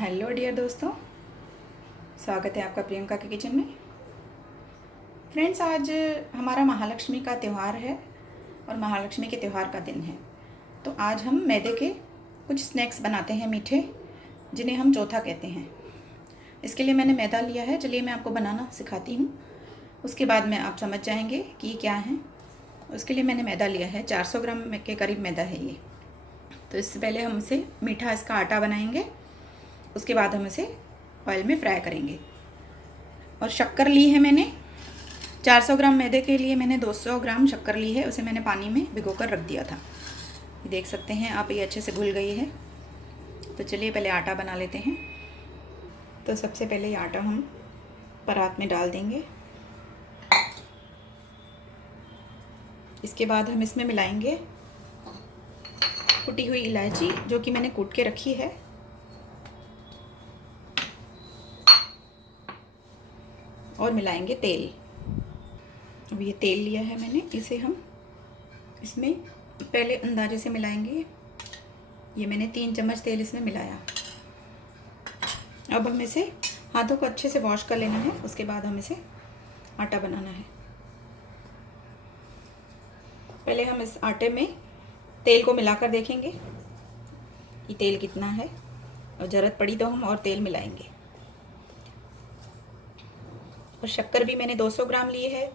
Hello dear दोस्तों, स्वागत है आपका प्रियंका के किचन में। फ्रेंड्स, आज हमारा महालक्ष्मी का त्यौहार है और महालक्ष्मी के त्यौहार का दिन है। तो आज हम मैदे के कुछ स्नैक्स बनाते हैं मीठे, जिन्हें हम चौथा कहते हैं। इसके लिए मैंने मैदा लिया है। चलिए मैं आपको बनाना सिखाती हूँ, उसके बाद में आप समझ जाएंगे कि क्या है। उसके लिए मैंने मैदा लिया है, 400 ग्राम के करीब मैदा है ये। तो इससे पहले हम इसे मीठा इसका आटा बनाएंगे, उसके बाद हम इसे ऑयल में फ्राई करेंगे। और शक्कर ली है मैंने, 400 ग्राम मैदे के लिए मैंने 200 ग्राम शक्कर ली है। उसे मैंने पानी में भिगोकर रख दिया था। ये देख सकते हैं आप, ये अच्छे से घुल गई है। तो चलिए पहले आटा बना लेते हैं। तो सबसे पहले ये आटा हम परात में डाल देंगे। इसके बाद हम इसमें मिलाएंगे कुटी हुई इलायची, जो कि मैंने कूट के रखी है। और मिलाएंगे तेल। अब ये तेल लिया है मैंने, इसे हम इसमें पहले अंदाजे से मिलाएंगे। ये मैंने 3 चम्मच तेल इसमें मिलाया। अब हम इसे हाथों को अच्छे से वॉश कर लेना है। उसके बाद हम इसे आटा बनाना है। पहले हम इस आटे में तेल को मिलाकर देखेंगे कि तेल कितना है, और ज़रूरत पड़ी तो हम और तेल मिलाएंगे। और शक्कर भी मैंने 200 ग्राम ली है।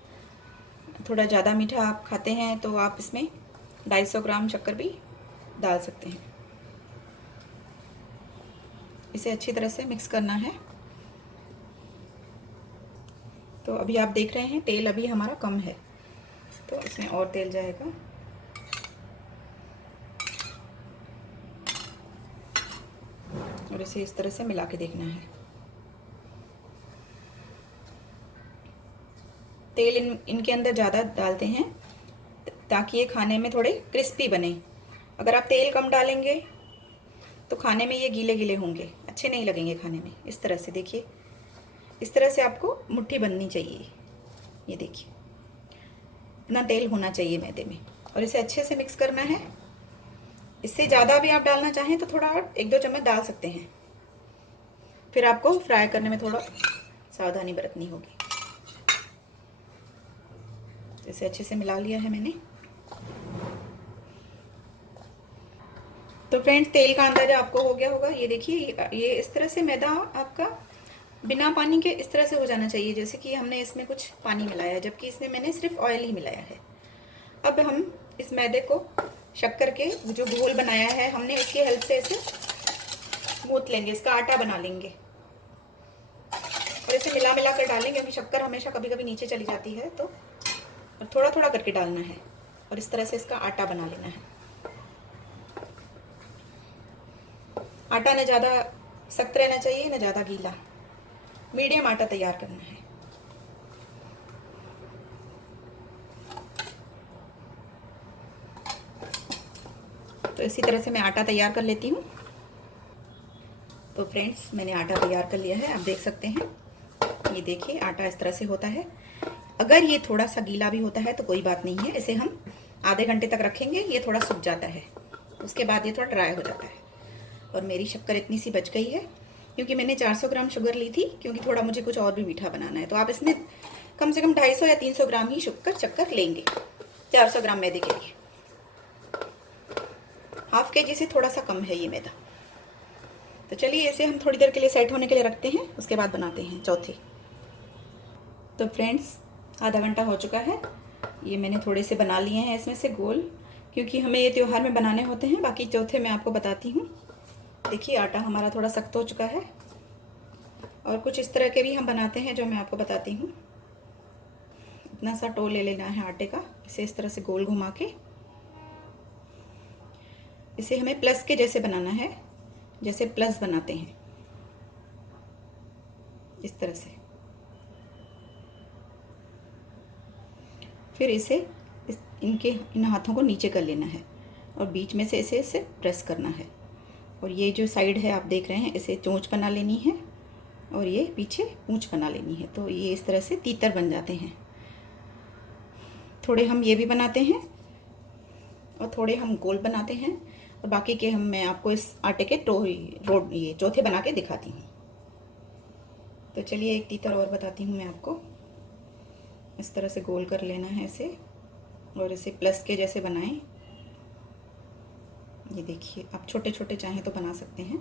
थोड़ा ज़्यादा मीठा आप खाते हैं तो आप इसमें 250 ग्राम शक्कर भी डाल सकते हैं। इसे अच्छी तरह से मिक्स करना है। तो अभी आप देख रहे हैं तेल अभी हमारा कम है, तो इसमें और तेल जाएगा। और इसे इस तरह से मिला के देखना है। तेल इनके अंदर ज़्यादा डालते हैं ताकि ये खाने में थोड़े क्रिस्पी बने। अगर आप तेल कम डालेंगे तो खाने में ये गीले गीले होंगे, अच्छे नहीं लगेंगे खाने में। इस तरह से देखिए, इस तरह से आपको मुट्ठी बननी चाहिए। ये देखिए, इतना तेल होना चाहिए मैदे में। और इसे अच्छे से मिक्स करना है। इससे ज़्यादा भी आप डालना चाहें तो थोड़ा और 1-2 चम्मच डाल सकते हैं। फिर आपको फ्राई करने में थोड़ा सावधानी बरतनी होगी। इसे अच्छे से मिला लिया है मैंने। तो फ्रेंड्स, तेल का अंदाजा आपको हो गया होगा। ये देखिए, ये इस तरह से मैदा आपका बिना पानी के इस तरह से हो जाना चाहिए, जैसे कि हमने इसमें कुछ पानी मिलाया है, जबकि इसमें मैंने सिर्फ ऑयल ही मिलाया है। अब हम इस मैदे को शक्कर के जो घोल बनाया है हमने, उसकी हेल्प से इसे गूंथ लेंगे, इसका आटा बना लेंगे। और इसे मिला मिला कर डालेंगे, क्योंकि शक्कर हमेशा कभी कभी नीचे चली जाती है। तो थोड़ा थोड़ा करके डालना है और इस तरह से इसका आटा बना लेना है। आटा न ज़्यादा सख्त रहना चाहिए, न ज़्यादा गीला, मीडियम आटा तैयार करना है। तो इसी तरह से मैं आटा तैयार कर लेती हूँ। तो फ्रेंड्स, मैंने आटा तैयार कर लिया है, आप देख सकते हैं। ये देखिए, आटा इस तरह से होता है। अगर ये थोड़ा सा गीला भी होता है तो कोई बात नहीं है, इसे हम आधे घंटे तक रखेंगे। ये थोड़ा सूख जाता है, उसके बाद ये थोड़ा ड्राई हो जाता है। और मेरी शक्कर इतनी सी बच गई है, क्योंकि मैंने 400 ग्राम शुगर ली थी, क्योंकि थोड़ा मुझे कुछ और भी मीठा बनाना है। तो आप इसमें कम से कम 250 या 300 ग्राम ही शक्कर लेंगे 400 ग्राम मैदे के लिए। हाफ केजी से थोड़ा सा कम है ये मैदा। तो चलिए इसे हम थोड़ी देर के लिए सेट होने के लिए रखते हैं, उसके बाद बनाते हैं चौथे। तो फ्रेंड्स, आधा घंटा हो चुका है। ये मैंने थोड़े से बना लिए हैं इसमें से गोल, क्योंकि हमें ये त्यौहार में बनाने होते हैं। बाकी चौथे मैं आपको बताती हूँ। देखिए, आटा हमारा थोड़ा सख्त हो चुका है। और कुछ इस तरह के भी हम बनाते हैं, जो मैं आपको बताती हूँ। इतना सा टो ले लेना है आटे का, इसे इस तरह से गोल घुमा के इसे हमें प्लस के जैसे बनाना है, जैसे प्लस बनाते हैं, इस तरह से। फिर इसे इन हाथों को नीचे कर लेना है और बीच में से इसे प्रेस करना है। और ये जो साइड है आप देख रहे हैं, इसे चोंच बना लेनी है और ये पीछे पूंछ बना लेनी है। तो ये इस तरह से तीतर बन जाते हैं। थोड़े हम ये भी बनाते हैं और थोड़े हम गोल बनाते हैं। और बाकी के मैं आपको इस आटे के ये चौथे बना के दिखाती हूँ। तो चलिए एक तीतर और बताती हूँ मैं आपको। इस तरह से गोल कर लेना है इसे और इसे प्लस के जैसे बनाएं। ये देखिए, आप छोटे छोटे चाहें तो बना सकते हैं।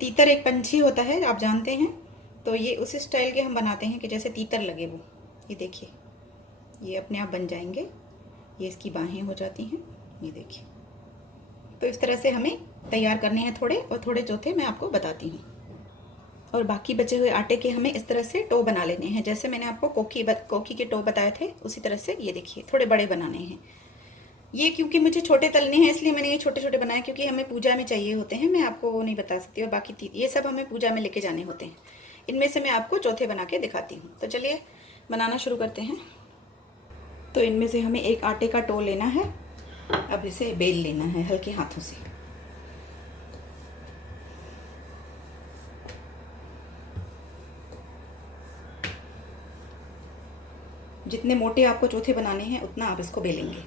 तीतर एक पंछी होता है, आप जानते हैं, तो ये उस स्टाइल के हम बनाते हैं कि जैसे तीतर लगे वो। ये देखिए, ये अपने आप बन जाएंगे। ये इसकी बाहें हो जाती हैं, ये देखिए। तो इस तरह से हमें तैयार करने हैं थोड़े, और थोड़े चौथे मैं आपको बताती हूँ। और बाकी बचे हुए आटे के हमें इस तरह से टो बना लेने हैं। जैसे मैंने आपको कोकी के टो बताए थे, उसी तरह से ये देखिए थोड़े बड़े बनाने हैं। ये क्योंकि मुझे छोटे तलने हैं इसलिए मैंने ये छोटे छोटे बनाए, क्योंकि हमें पूजा में चाहिए होते हैं। मैं आपको वो नहीं बता सकती, और बाकी ये सब हमें पूजा में लेके जाने होते हैं। इनमें से मैं आपको चौथे बना के दिखाती हूँ। तो चलिए बनाना शुरू करते हैं। तो इनमें से हमें एक आटे का टो लेना है। अब इसे बेल लेना है हल्के हाथों से। जितने मोटे आपको चौथे बनाने हैं उतना आप इसको बेलेंगे।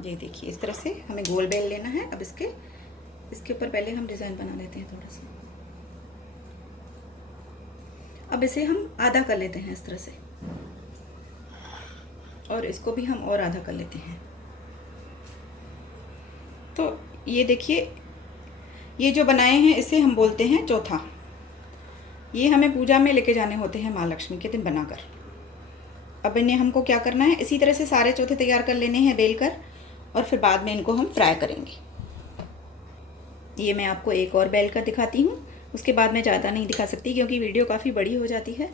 ये देखिए, इस तरह से हमें गोल बेल लेना है। अब इसके ऊपर पहले हम डिज़ाइन बना लेते हैं थोड़ा सा। अब इसे हम आधा कर लेते हैं इस तरह से, और इसको भी हम और आधा कर लेते हैं। तो ये देखिए, ये जो बनाए हैं इसे हम बोलते हैं चौथा। ये हमें पूजा में लेके जाने होते हैं महालक्ष्मी के दिन बनाकर। अब इन्हें हमको क्या करना है, इसी तरह से सारे चौथे तैयार कर लेने हैं बेल कर, और फिर बाद में इनको हम फ्राई करेंगे। ये मैं आपको एक और बेल कर दिखाती हूँ, उसके बाद मैं ज़्यादा नहीं दिखा सकती क्योंकि वीडियो काफ़ी बड़ी हो जाती है।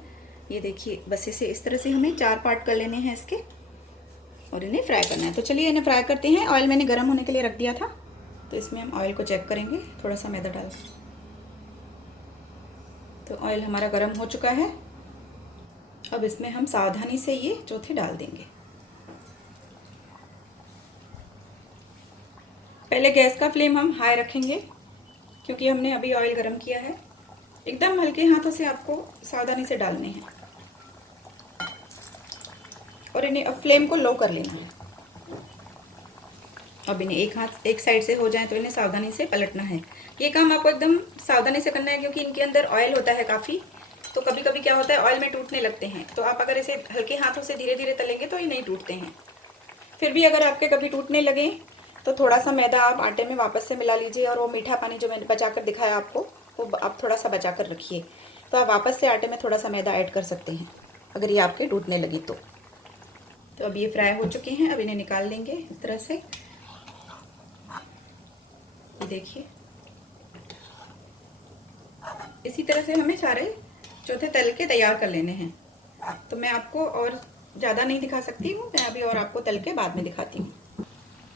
ये देखिए, बस इसे इस तरह से हमें 4 पार्ट कर लेने हैं इसके, और इन्हें फ्राई करना है। तो चलिए इन्हें फ्राई करते हैं। ऑयल मैंने गर्म होने के लिए रख दिया था, तो इसमें हम ऑयल को चेक करेंगे। थोड़ा सा मैदा डाल, तो ऑयल हमारा गर्म हो चुका है। अब इसमें हम सावधानी से ये चौथे डाल देंगे। पहले गैस का फ्लेम हम हाई रखेंगे क्योंकि हमने अभी ऑयल गर्म किया है। एकदम हल्के हाथों से आपको सावधानी से डालने हैं, और इन्हें अब फ्लेम को लो कर लेना है। अब इन्हें एक साइड से हो जाए तो इन्हें सावधानी से पलटना है। ये काम आपको एकदम सावधानी से करना है क्योंकि इनके अंदर ऑयल होता है काफ़ी, तो कभी कभी क्या होता है ऑयल में टूटने लगते हैं। तो आप अगर इसे हल्के हाथों से धीरे धीरे तलेंगे तो ये नहीं टूटते हैं। फिर भी अगर आपके कभी टूटने लगे तो थोड़ा सा मैदा आप आटे में वापस से मिला लीजिए, और वो मीठा पानी जो मैंने बचा कर दिखाया आपको, वो आप थोड़ा सा बचा कर रखिए। तो आप वापस से आटे में थोड़ा सा मैदा ऐड कर सकते हैं अगर ये आपके टूटने लगे तो। अब ये फ्राई हो चुके हैं, अब इन्हें निकाल लेंगे इस तरह से। ये देखिए, इसी तरह से हमें सारे चौथे तल के तैयार कर लेने हैं। तो मैं आपको और ज़्यादा नहीं दिखा सकती हूँ, मैं अभी और आपको तल के बाद में दिखाती हूँ।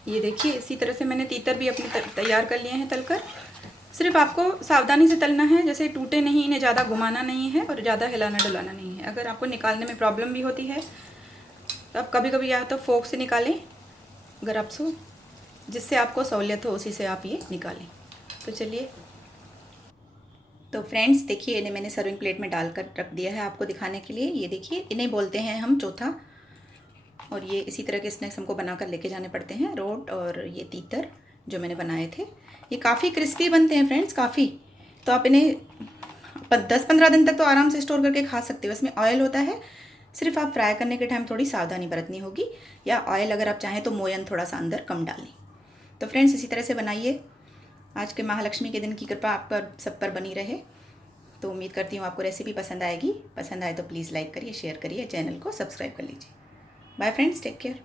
ये देखिए, इसी तरह से मैंने तीतर भी अपने तैयार कर लिए हैं तलकर। सिर्फ आपको सावधानी से तलना है, जैसे टूटे नहीं, इन्हें ज़्यादा घुमाना नहीं है और ज़्यादा हिलाना डुलाना नहीं है। अगर आपको निकालने में प्रॉब्लम भी होती है तो आप कभी कभी या तो फोक से निकालें, अगर आप जिससे आपको सहूलियत हो उसी से आप ये निकालें। तो चलिए, तो फ्रेंड्स देखिए, इन्हें मैंने सर्विंग प्लेट में डालकर रख दिया है आपको दिखाने के लिए। ये देखिए, इन्हें बोलते हैं हम चौथा। और ये इसी तरह के स्नैक्स हमको बनाकर लेके जाने पड़ते हैं। रोट और ये तीतर जो मैंने बनाए थे, ये काफ़ी क्रिस्पी बनते हैं फ्रेंड्स, काफ़ी। तो आप इन्हें 10-15 दिन तक तो आराम से स्टोर करके खा सकते हो। इसमें ऑयल होता है, सिर्फ आप फ्राई करने के टाइम थोड़ी सावधानी बरतनी होगी, या ऑयल अगर आप चाहें तो मोयन थोड़ा सा अंदर कम डालें। तो फ्रेंड्स इसी तरह से बनाइए। आज के महालक्ष्मी के दिन की कृपा आप पर सब पर बनी रहे। तो उम्मीद करती हूँ आपको रेसिपी पसंद आएगी। पसंद आए तो प्लीज़ लाइक करिए, शेयर करिए, चैनल को सब्सक्राइब कर लीजिए। Bye friends, take care.